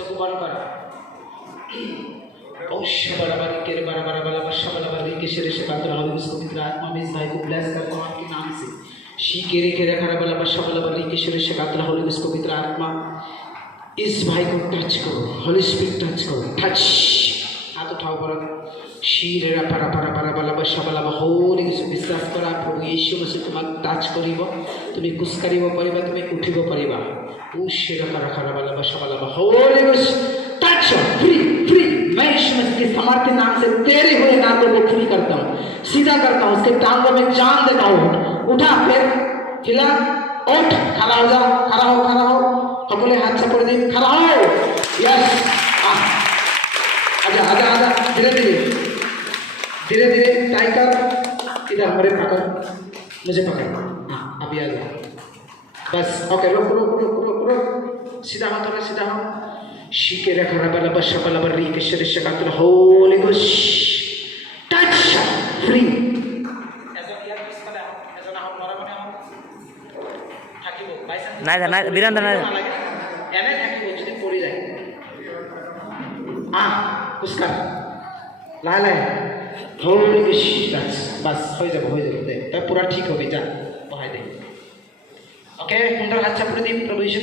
চকু বন্ধ কর औशबलबल के बरबरबल बशबलबल के शरीर से कातल होली उसको पवित्र आत्मा में इस भाई को ब्लेस करता हूं आपके नाम से शी के रखरबल बशबलबल के शरीर से कातल होली उसको पवित्र आत्मा इस भाई को टच करो होली स्पिरिट टच करो टच हाथ उठाओ पर शीर para para para bala bशबलबल Holi के विश्वास करा प्रभु यीशु मसीह तुम्हें टच करिबो तुम्हें कुछ करिबो परिबा तुम्हें उठिबो परिबा उशीर रखरबल बशबलबल होली टच फ्री फ्री मैं यीशु मसीह के सामर्थ्य नाम से तेरे हुए नाम को फ्री करता हूँ सीधा करता हूँ उसके टांगों में जान देता हूँ उठा फिर हिला उठ खड़ा हो जा खड़ा हो अपने हाथ से पकड़ दे खड़ा हो यस आजा आजा आजा धीरे धीरे टाई कर इधर हमारे पकड़ मुझे पकड़ हाँ अभी आ जा बस ओके रुक सीधा हो थोड़ा सीधा हो Shike rakarabala bशबलबल के शरीर से कातल होली गोश टच फ्री নাই বীরেন্দ্র নাই এনে থাকিব যদি পড়ি যায় পুষ্কার লাহে হোলি গোশ टच बस হয়ে যাব দে তা পুরা ঠিক হবে যা বহাই দে ওকে সুন্দর হাত চাপড়ে দিন প্রভু